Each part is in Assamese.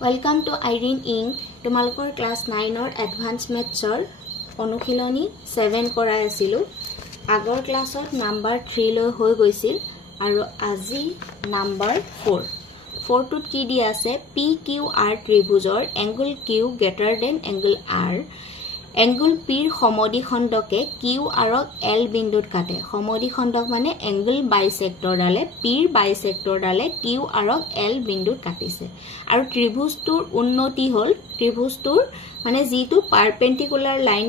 Welcome to Irene Inc. তোমালোকৰ ক্লাস 9 ৰ এডভান্স মেথছৰ অনুশীলনী 7 কৰাই আছিলো আগৰ ক্লাছত নাম্বাৰ 3 লৈ হৈ গৈছিল আৰু আজি নাম্বাৰ 4 টোত কি দিয়া আছে PQR ত্ৰিভুজৰ angle Q greater than angle R angle P ৰ সমদ্বিখণ্ডকে QR ক L বিন্দুত কাটে সমদ্বিখণ্ডক মানে এংগল বাইসেক্টৰ ডালে P ৰ বাইসেক্টৰ ডালে QR ক L বিন্দুত কাটিছে আৰু ত্ৰিভুজটোৰ উন্নতি হল ত্ৰিভুজটোৰ মানে যেটো পাৰপেন্ডিকুলাৰ লাইন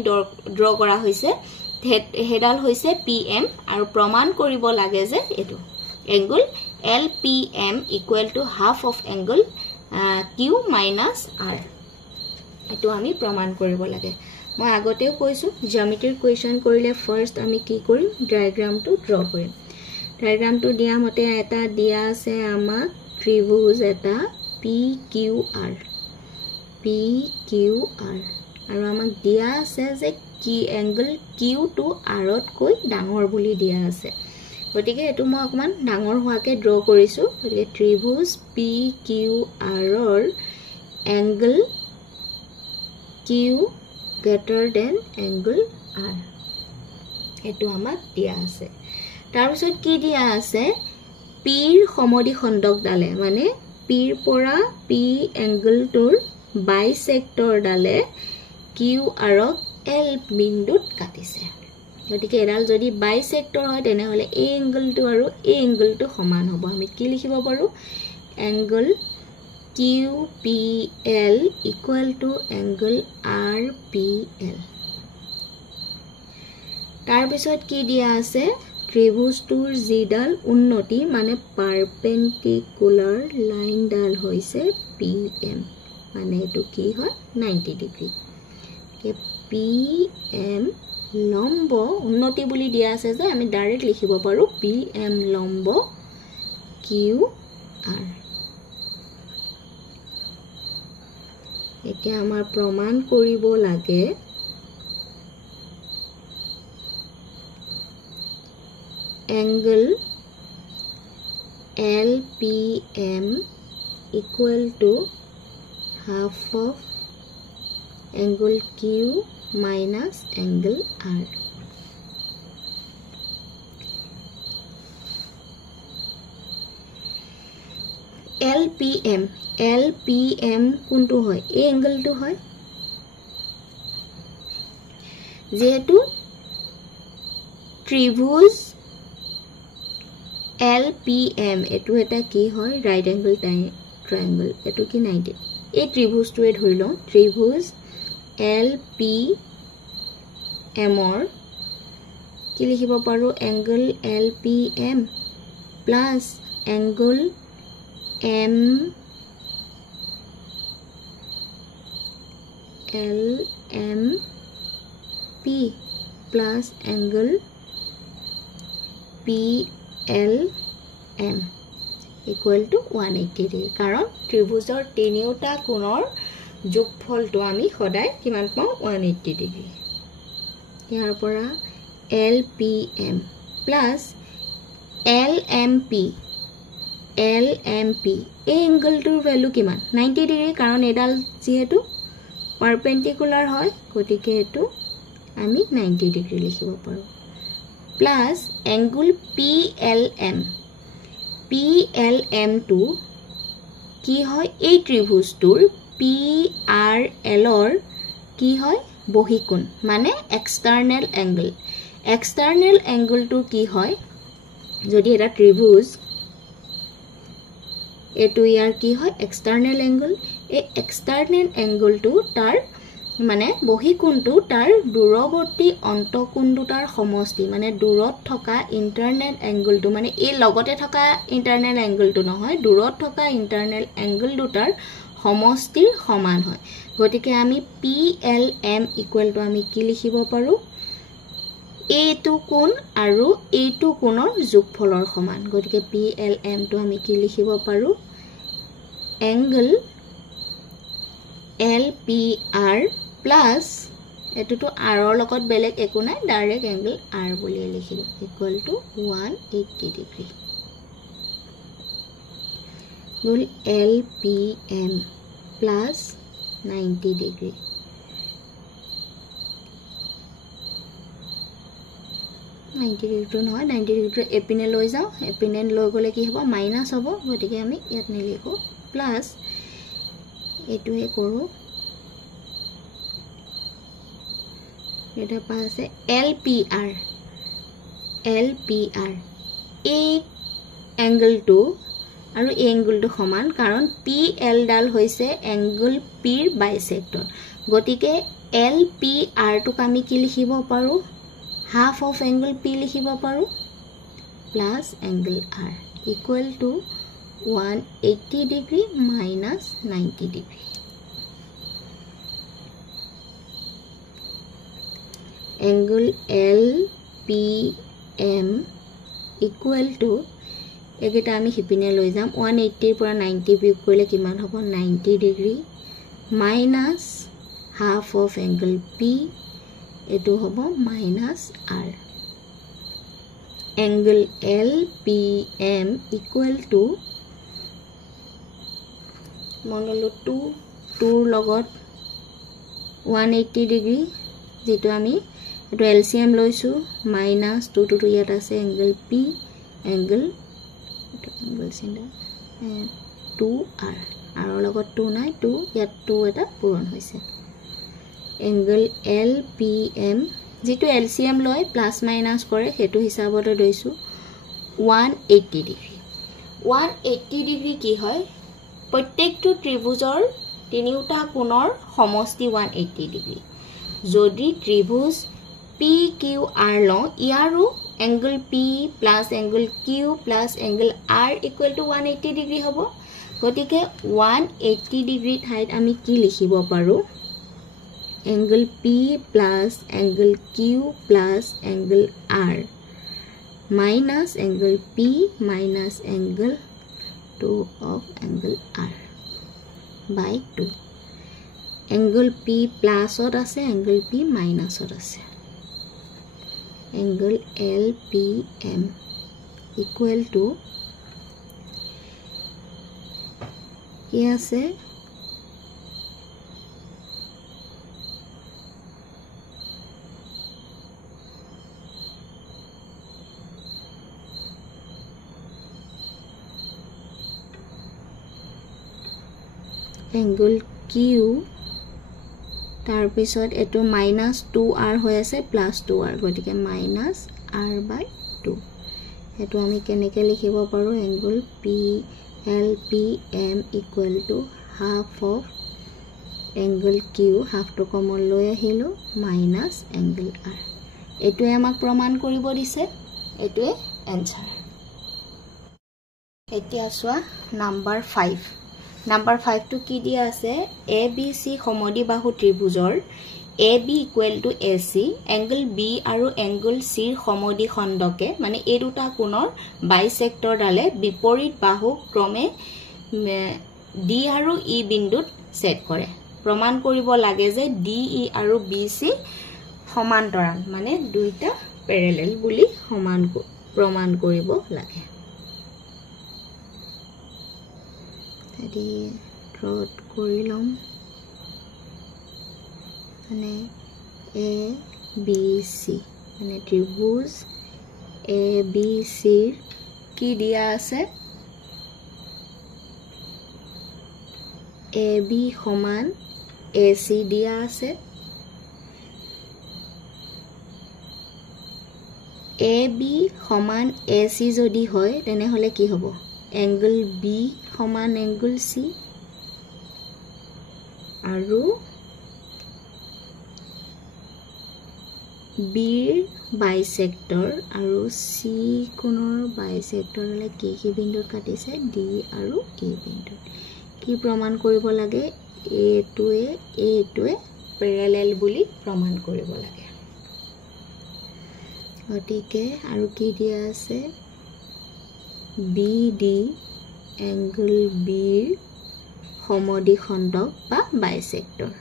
ড্ৰ কৰা হৈছে হেডাল হৈছে PM আৰু প্ৰমাণ কৰিব লাগে যে এটো angle LPM equal to half of angle Q minus R এটো আমি প্ৰমাণ কৰিব লাগে মই আগতেও কৈছো জ্যামিতিৰ কোৱেশ্চন কৰিলে ফাৰ্স্ট আমি কি কৰিম ডায়াগ্ৰামটো ড্ৰ কৰিম ডায়াগ্ৰামটো দিয়া মতে এটা দিয়া আছে আমাক ত্ৰিভুজ এটা PQR আৰু আমাক দিয়া আছে যে কি এংগল Q টু R ত কৈ ডাঙৰ বুলি দিয়া আছে গতিকে এটো মই অকমান ডাঙৰ হোৱাকে ড্ৰ কৰিছো গতিকে ত্ৰিভুজ PQR ৰ angle Q greater than angle R এটো আমাক দিয়া আছে তাৰ পিছত কি দিয়া আছে P ৰ সমদ্বিখণ্ডক ডালে মানে P ৰ পৰা P এংগল টোৰ বাইসেক্টৰ ডালে QR ক L বিন্দুত কাটিছে গতিকে এডাল যদি বাইসেক্টৰ হয় তেনে হলে এই এংগলটো আৰু এই এংগলটো সমান হ'ব আমি কি লিখিব পাৰো angle QPL equal to angle RPL তাৰ পিছত কি দিয়া আছে ত্ৰিভুজটোৰ জিডাল উন্নতি মানে পাৰপেন্ডিকুলাৰ লাইন ডাল হৈছে PM মানে এটো কি হয় 90 ডিগ্ৰী কে PM লম্ব উন্নতি বুলি দিয়া আছে যে আমি ডাইৰেক্ট লিখিব পাৰো PM লম্ব QR এতিয়া আমাৰ প্ৰমাণ কৰিব লাগে angle LPM equal to half of angle Q minus angle R LPM কোনটো হয় এই এংগলটো হয় যেহেতু ত্ৰিভুজ LPM এটো এটা কি হয় ৰাইট এংগল ট্ৰায়াঙ্গল এটো কি 90 এই ত্ৰিভুজটোৱে ধৰি লওঁ ত্ৰিভুজ LPM ৰ কি লিখিব পাৰো angle LPM plus angle LMP plus angle PLM equal to 180 degree কাৰণ ত্ৰিভুজৰ তিনিওটা কোণৰ যোগফলটো আমি সদায় কিমান পাওঁ 180 ডিগ্ৰী ইয়াৰ পৰা LPM plus LMP এই এংগলটোৰ ভ্যালু কিমান 90 ডিগ্ৰী কাৰণ এডাল যেহেতু পাৰপেন্ডিকুলাৰ হয় গতিকে এটো আমি 90 ডিগ্ৰী লিখিব পাৰো প্লাস এংগল PLM টো কি হয় এই ত্ৰিভুজটোৰ PRL ৰ কি হয় বহিকোণ মানে এক্সটাৰ্নাল এংগল টো কি হয় যদি এটা ত্ৰিভুজ এটো ইয়াৰ কি হয় এক্সটাৰ্নাল এংগল এই এক্সটাৰ্নাল এংগলটো তাৰ মানে বহিকোণটো তাৰ দূৰৱৰ্তী অন্তকোণ দুটাৰ সমষ্টি মানে দূৰত থকা ইন্টাৰনেল এংগলটো মানে এই লগতে থকা ইন্টাৰনেল এংগলটো নহয় দূৰত থকা ইন্টাৰনেল এংগল দুটাৰ সমষ্টিৰ সমান হয় গতিকে আমি PLM ইকুৱেল টু আমি কি লিখিব পাৰো এইটো কোণ আৰু এইটো কোণৰ যোগফলৰ সমান গতিকে PLM টো আমি কি লিখিব পাৰো এংগল LPR প্লাস এটোটো R ৰ লগত বেলেগ একো নাই ডাইৰেক্ট এংগল R বুলি লিখিলো ইকুৱেল টু 180 ডিগ্ৰী গুণ LPM প্লাস 90 ডিগ্ৰী 90 ডিগ্ৰী নহয় 90 ডিগ্ৰী এপিনে লৈ যাও এপিনে লৈ গলে কি হ'ব মাইনাস হ'ব গতিকে আমি ইয়াত নিলিখো প্লাস এটোৱে কৰো এটা পাছে LPR এই এংগলটো আৰু এই এংগলটো সমান কাৰণ PL ডাল হৈছে এংগল P ৰ বাইসেক্টৰ গতিকে LPR টোক আমি কি লিখিব পাৰো half of angle P লিখিব পাৰো plus angle R equal to 180 degree minus 90 degree angle LPM equal to এগেটা আমি হিপিনে লৈ যাম 180 পৰা 90 বিয়োগ কৰিলে কিমান হ'ব 90 degree minus half of angle P এটো হ'ব minus R angle LPM equal to মনলো 2 লগত 180 degree যেটো আমি এটো LCM লৈছো minus 2 to ইয়াত আছে angle P angle সিন্ডা 2R আৰু লগত 2 নাই 2 ইয়াত 2 এটা পূৰণ হৈছে angle LPM যেটো LCM লয় প্লাস মাইনাস কৰে হেতু হিসাবতে লৈছো 180 ডিগ্ৰী 180 ডিগ্ৰী কি হয় প্ৰত্যেকটো ত্ৰিভুজৰ তিনিটা কোণৰ সমষ্টি 180 ডিগ্ৰী যদি ত্ৰিভুজ PQR ল ইয়াৰো angle P plus angle Q plus angle R equal to 180 degree হ'ব গতিকে 180 ডিগ্ৰী ঠাইত আমি কি লিখিব পাৰো angle P plus angle Q plus angle R minus angle P minus angle 2 of angle R by 2 angle P plus ot ase angle P minus ot ase angle LPM equal to কি আছে angle Q তাৰ পিছত এটো minus 2R হৈ আছে plus 2R গতিকে minus R by 2 এটো আমি কেনেকৈ লিখিব পাৰো angle PLPM equal to half of angle Q half to common লৈ আহিলো minus angle R এটোৱে আমাক প্ৰমাণ কৰিব দিছে এটোৱে आंसर এতিয়া সোৱা নাম্বাৰ 5 Number 5 to কি দিয়া আছে ABC সমদ্বিবাহু ত্ৰিভুজৰ AB equal to AC angle B আৰু angle C ৰ সমদ্বিখণ্ডকে মানে এই দুটা কোণৰ বাইসেক্টৰ ডালে বিপৰীত বাহু ক্ৰমে D আৰু E বিন্দুত সেট কৰে প্ৰমাণ কৰিব লাগে যে DE আৰু BC সমান্তৰাল মানে দুইটা প্যাৰেলাল বুলি সমান প্ৰমাণ কৰিব লাগে এদি ড্ৰট কৰি লম মানে ABC মানে ত্ৰিভুজ ABC কি দিয়া আছে AB সমান AC দিয়া আছে AB সমান AC যদি হয় তেনে হলে কি হ'ব angle B সমান angle C আৰু B বাইসেক্টৰ আৰু C কোণৰ বাইসেক্টৰ হলে কি বিন্দুত কাটিছে D আৰু E বিন্দুত কি প্ৰমাণ কৰিব লাগে এটোৱে প্যাৰেলাল বুলি প্ৰমাণ কৰিব লাগে গতিকে আৰু কি দিয়া আছে BD angle B সমদ্বিখণ্ডক বা বাইসেক্টৰ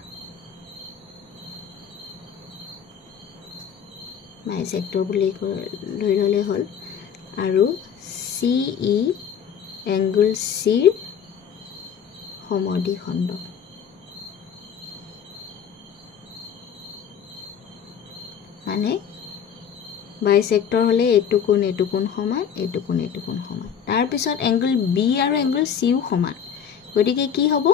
বুলি লৈ ললে হল আৰু CE angle C সমদ্বিখণ্ডক মানে বাইসেক্টৰ হলে এটু কোণ সমান এটু কোণ সমান তাৰ পিছত এংগল বি আৰু এংগল সিও সমান গতিকে কি হ'ব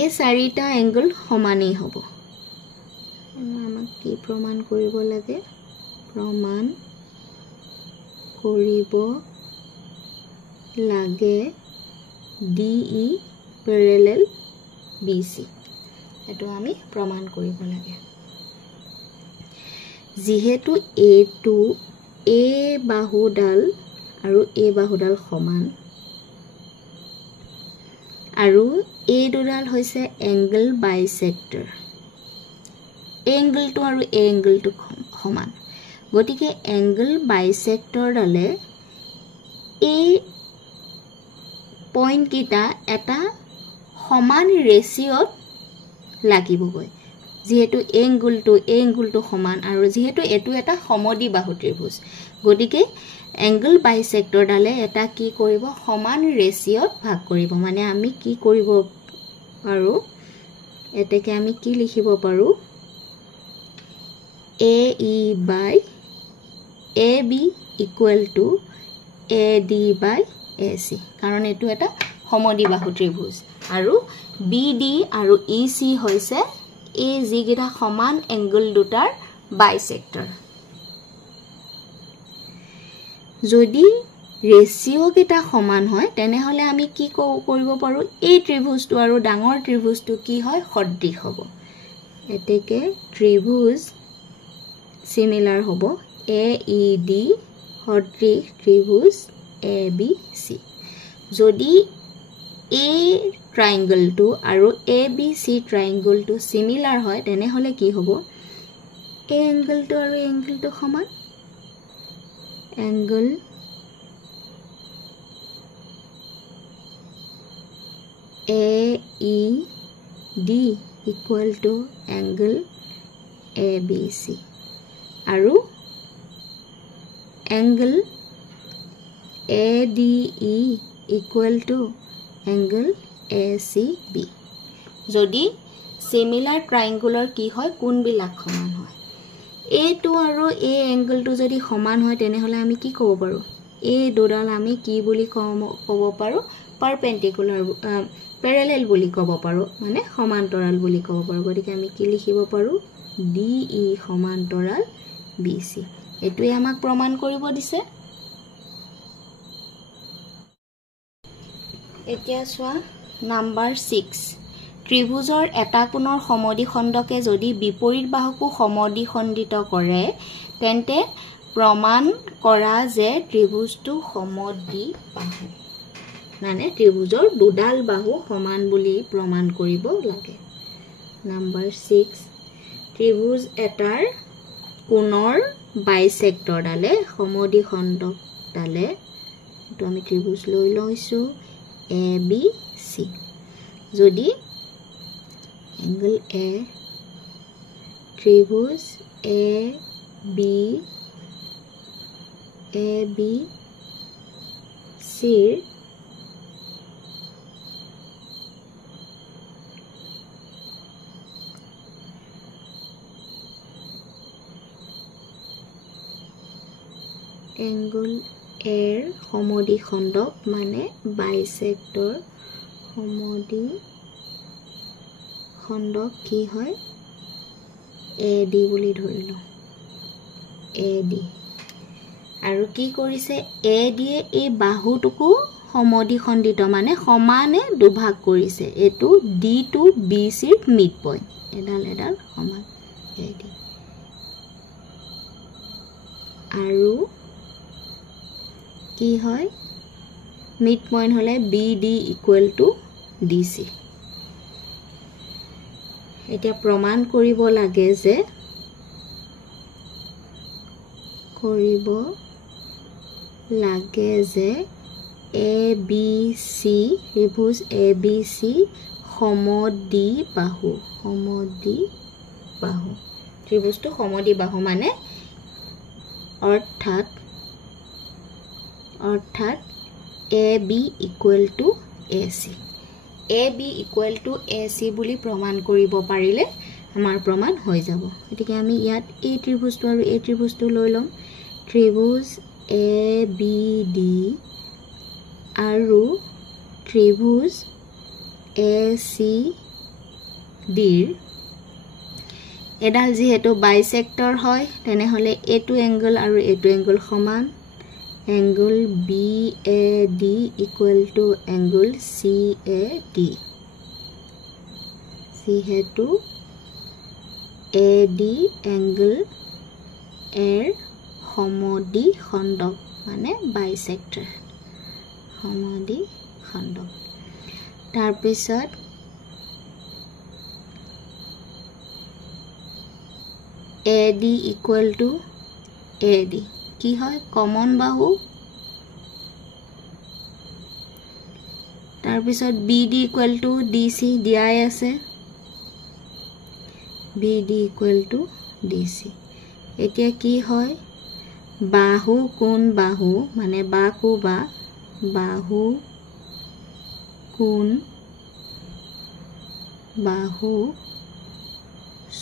এই চাৰিটা এংগল সমানেই হ'ব আমাক কি প্ৰমাণ কৰিব লাগে প্ৰমাণ কৰিব লাগে DE parallel BC এটো আমি প্ৰমাণ কৰিব লাগে যেহেতু A2 A বাহুডাল আৰু A বাহুডাল সমান আৰু A দুডাল হৈছে এংগল বাইসেক্টৰ এংগলটো আৰু A এংগলটো সমান গতিকে এংগল বাইসেক্টৰ ডালে A পইণ্ট কিটা এটা সমান ৰেশিওত লাগিবগৈ যেহেতু এংগলটো সমান আৰু যেহেতু এটো এটা সমদ্বিবাহু ত্ৰিভুজ গতিকে এংগল বাইসেক্টৰ ডালে এটা কি কৰিব সমান ৰেশিওত ভাগ কৰিব মানে আমি কি কৰিব পাৰো এতেকে আমি কি লিখিব পাৰো AE by AB equal to AD by AC কাৰণ এটো এটা সমদ্বিবাহু ত্ৰিভুজ আৰু BD আৰু EC হৈছে এই যিগিটা সমান এংগল দুটাৰ বাইসেক্টৰ যদি ৰেশিও কিটা সমান হয় তেনেহলে আমি কি কৰিব পাৰো এই ত্ৰিভুজটো আৰু ডাঙৰ ত্ৰিভুজটো কি হয় সদৃশ হ'ব এতেকে ত্ৰিভুজ সিমিলাৰ হ'ব AED সদৃশ ত্ৰিভুজ ABC যদি A triangle আৰু ABC triangle to similar হয় তেনেহলে কি হ'ব A angle to আৰু angle to সমান angle AED equal to angle ABC আৰু angle ADE equal to angle ACB যদি similar triangular কি হয় কোণ বিলাক সমান হয় A2 আৰু A angle to যদি সমান হয় তেনেহলে আমি কি ক'ব পাৰো A দুডাল আমি কি বুলি ক'ব পাৰো perpendicular parallel বুলি ক'ব পাৰো মানে সমান্তৰাল বুলি ক'ব পাৰো গতিকে আমি কি লিখিব পাৰো DE সমান্তৰাল BC এটোই আমাক প্ৰমাণ কৰিব দিছে এতিয়া সোয়া নাম্বাৰ 6 ত্ৰিভুজৰ এটা কোণৰ সমদ্বিখণ্ডকে যদি বিপৰীত বাহুকো সমদ্বিখণ্ডিত কৰে তেন্তে প্ৰমাণ কৰা যে ত্ৰিভুজটো সমদ্বিবাহু মানে ত্ৰিভুজৰ দুডাল বাহু সমান বুলি প্ৰমাণ কৰিব লাগে নাম্বাৰ 6 ত্ৰিভুজ এটাৰ কোণৰ বাইসেক্টৰ ডালে সমদ্বিখণ্ডক ডালে তো আমি ত্ৰিভুজ লৈ লৈছো ABC যদি angle A ত্ৰিভুজ ABC angle এৰ সমদ্বিখণ্ডক মানে বাইসেক্টৰ সমদ্বিখণ্ডক কি হয় AD বুলি ধৰিলো AD আৰু কি কৰিছে AD এই বাহুটুকু সমদ্বিখণ্ডিত মানে সমানে দুভাগ কৰিছে এটো D to BC ৰ মিড পইণ্ট এডাল সমান AD আৰু কি হয় মিড পইণ্ট হলে BD equal to DC এতিয়া প্ৰমাণ কৰিব লাগে যে ABC ত্ৰিভুজ ABC সমদ্বিবাহু ত্ৰিভুজটো সমদ্বিবাহু মানে অৰ্থাৎ AB equal to AC AB equal to AC বুলি প্ৰমাণ কৰিব পাৰিলে আমাৰ প্ৰমাণ হৈ যাব গতিকে আমি ইয়াত এই ত্ৰিভুজটো আৰু এই ত্ৰিভুজটো লৈ লম ত্ৰিভুজ ABD আৰু ত্ৰিভুজ ACD এডাল যেহেতু বাইসেক্টৰ হয় তেনেহলে এটো এংগল আৰু এটো এংগল সমান angle BAD equal to angle CAD যেহেতু AD এংগল এৰ সমদ্বি খণ্ডক মানে বাইসেক্টৰ সমদ্বি খণ্ডক তাৰ পিছত AD equal to AD কি হয় কমন বাহু তাৰ পিছত BD equal to DC দিয়াই আছে BD equal to DC এতিয়া কি হয় বাহু কোণ বাহু মানে বাহু বা বাহু কোণ বাহু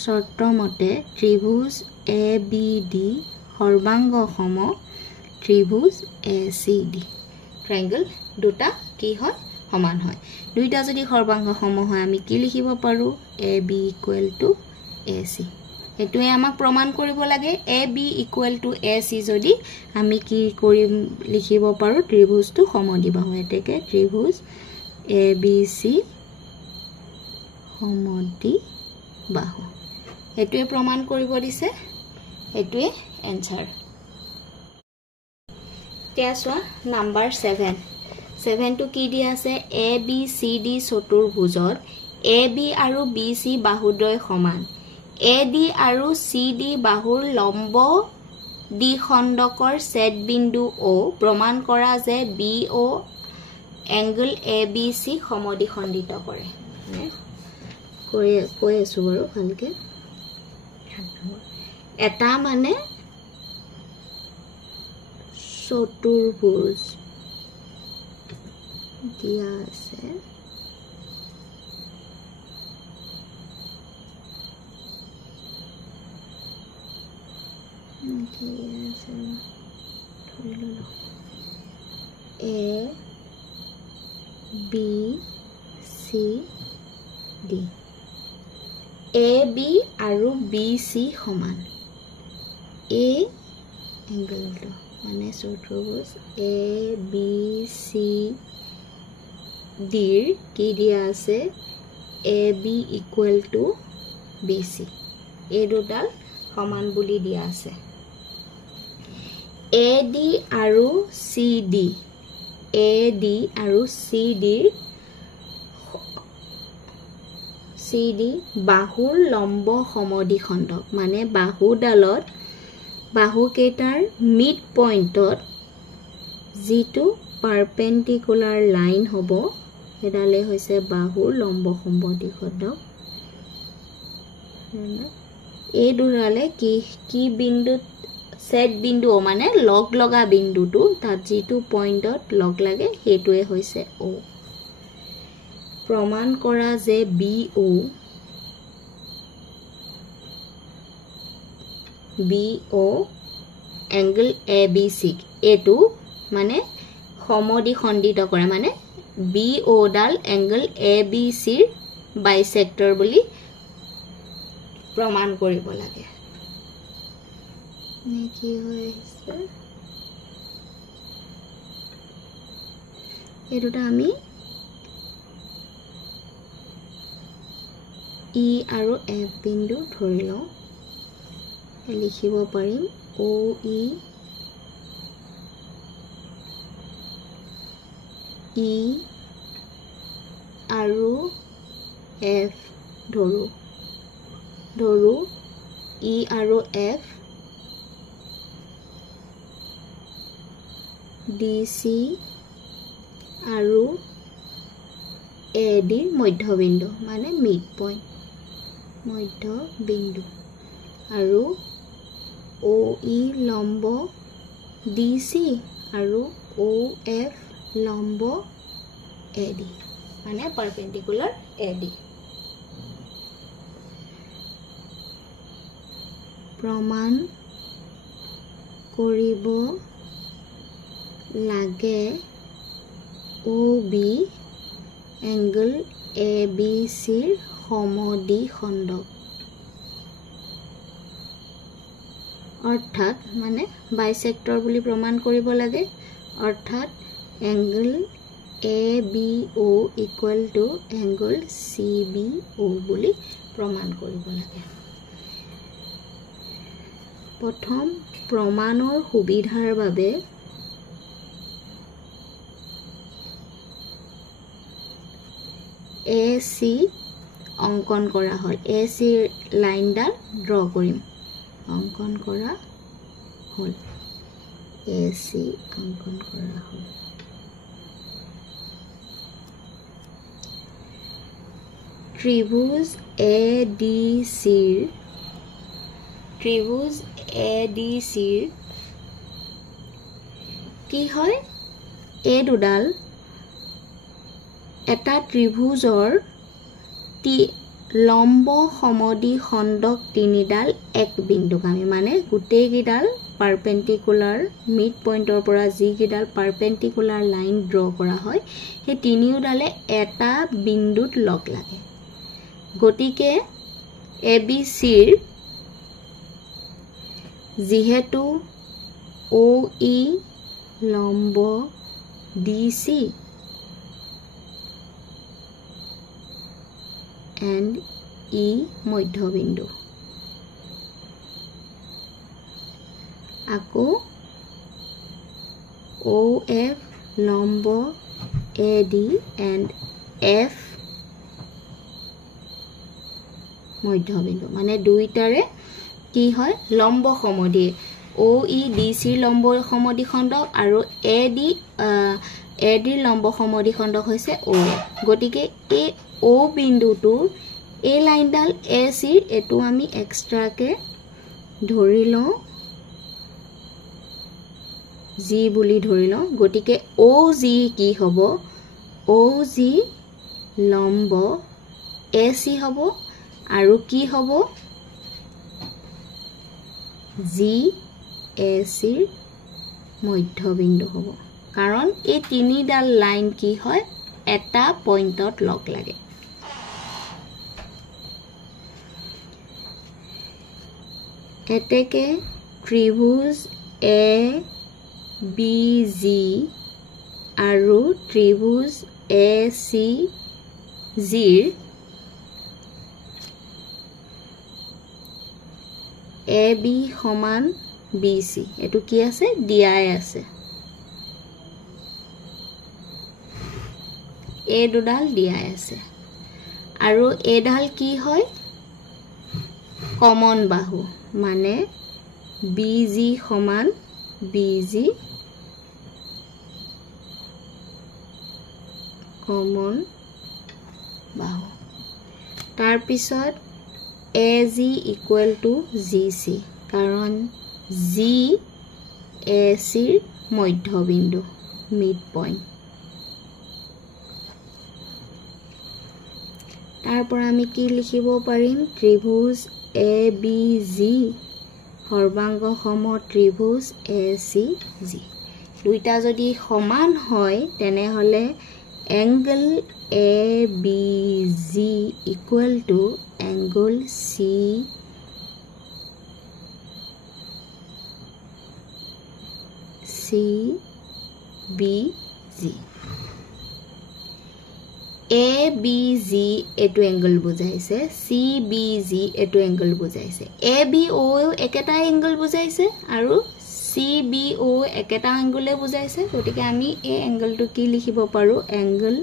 শৰ্তমতে ত্ৰিভুজ ABD সৰ্বাংগ সম ত্ৰিভুজ ACD ট্ৰায়াঙ্গল দুটা কি হয় সমান হয় দুইটা যদি সৰ্বাংগ সম হয় আমি কি লিখিব পাৰো AB ইকুৱেল টু AC এটোৱে আমাক প্ৰমাণ কৰিব লাগে AB ইকুৱেল টু AC যদি আমি কি কৰিম লিখিব পাৰো ত্ৰিভুজটো সমদ্বিবাহু এতেকে ত্ৰিভুজ ABC সমদ্বিবাহু এটোৱে প্ৰমাণ কৰিব দিছে এটোৱে এনসাৰ তেছৱা নাম্বাৰ 7 টু কি দি আছে ABCD চতুৰ্ভুজত AB আৰু BC বাহুদ্বয় সমান AD আৰু CD বাহুৰ লম্ব দ্বিখণ্ডকৰ ছেদ বিন্দু O প্ৰমাণ কৰা যে BO এংগল ABC সমদ্বিখণ্ডিত কৰে কৈ আছো বাৰু ভালকে এটা মানে চতুৰ্ভুজ দিয়া আছে A B C D AB আৰু BC সমান A এংগলটো মানে চতুৰ্ভুজ ABC ডিৰ কি দিয়া আছে AB ইকুৱেল টু BC এই দুটাল সমান বুলি দিয়া আছে AD আৰু CD আৰু CD বাহুৰ লম্ব সমদ্বিখণ্ডক মানে বাহুডালত বাহু কেইটাৰ মিড পইণ্টত যেটো পাৰপেন্ডিকুলাৰ লাইন হ'ব এডালে হৈছে বাহুৰ লম্ব সমদ্বিখণ্ডক এই দুডালে কি বিন্দুত সেট বিন্দু মানে লগ লগা বিন্দুটো তাত যেটো পইণ্টত লগ লাগে হেতুৱে হৈছে O প্ৰমাণ কৰা যে BO এংগল ABC এটো মানে সমদ্বিখণ্ডিত কৰে মানে BO ডাল এংগল ABC ৰ বাইসেক্টৰ বুলি প্ৰমাণ কৰিব লাগে নে কি হৈছে এটোটা আমি E আৰু F বিন্দু ধৰি লওঁ লিখিব পাৰিম OE E আৰু F ধৰু E আৰু F DC আৰু AD মধ্যবিন্দু মানে মিড পইণ্ট মধ্যবিন্দু আৰু OE লম্ব DC আৰু OF লম্ব AD মানে পাৰপেন্ডিকুলাৰ AD প্ৰমাণ কৰিব লাগে OB এংগল ABC ৰ সমদ্বিখণ্ডক অৰ্থাৎ মানে বাইসেক্টৰ বুলি প্ৰমাণ কৰিব লাগে অৰ্থাৎ angle ABO equal to angle CBO বুলি প্ৰমাণ কৰিব লাগে প্ৰথম প্ৰমাণৰ সুবিধাৰ বাবে AC অঙ্কন কৰা হল AC লাইনডাল ড্ৰ কৰিম অঙ্কন কৰা হল AC অঙ্কন কৰা হল ত্ৰিভুজ ADC কি হয় এই দুডাল এটা ত্ৰিভুজৰ লম্ব সমদ্বিখণ্ডক তিনিডাল এক বিন্দুক আমি মানে গোটেই কিডাল পাৰপেন্ডিকুলাৰ মিড পয়েন্টৰ পৰা যি কিডাল পাৰপেন্ডিকুলাৰ লাইন ড্ৰ কৰা হয় সেই তিনিওডালে এটা বিন্দুত লগ লাগে গতিকে ABC ৰ যেহেতু OE লম্ব DC and E মধ্যবিন্দু আকৌ OF লম্ব AD and F মধ্যবিন্দু মানে দুইটাৰে কি হয় লম্ব সমদ্বি OEDC লম্ব সমদ্বিখণ্ডক আৰু AD লম্ব সমদ্বিখণ্ডক হৈছে O গতিকে এই O বিন্দুটোৰ এই লাইনডাল AC এটো আমি এক্সট্ৰাকে ধৰি লওঁ G বুলি ধৰি লওঁ গতিকে OG কি হ'ব OG লম্ব AC হ'ব আৰু কি হ'ব GAC মধ্যবিন্দু হ'ব কাৰণ এই তিনিডাল লাইন কি হয় এটা পইণ্টত লগ লাগে এতেকে ত্ৰিভুজ ABG আৰু ত্ৰিভুজ ACG AB সমান BC এটো কি আছে DI আছে A দুডাল DI আছে আৰু এডাল কি হয় কমন বাহু মানে BG সমান BG কমন বাহু তাৰ পিছত AG equal to GC কাৰণ G AC মধ্যবিন্দু মিড পয়েন্ট তাৰ পৰা আমি কি লিখিব পাৰিম ত্ৰিভুজ ABG সৰ্বাংগ সম ত্ৰিভুজ ACG দুইটা যদি সমান হয় তেনে হলে angle ABG equal to angle CBG ABG এটো angle বুজাইছে CBG এটো angle বুজাইছে ABO একেটা angle বুজাইছে আৰু CBO একেটা angle বুজাইছে গতিকে আমি এই angle-টো কি লিখিব পাৰো angle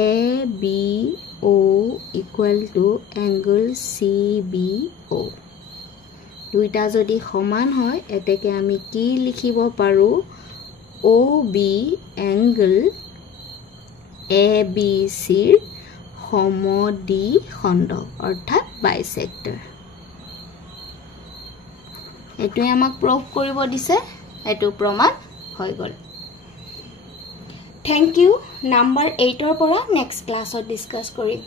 ABO equal to angle CBO দুইটা যদি সমান হয় এতেকে আমি কি লিখিব পাৰো OB angle ABC ৰ সমদ্বিখণ্ড অৰ্থাৎ বাইসেক্টৰ এটো আমাক প্ৰুভ কৰিব দিছে এটো প্ৰমাণ হৈ গল থ্যাংক ইউ নাম্বাৰ 8 ৰ পৰা নেক্সট ক্লাছত ডিসকাস কৰিম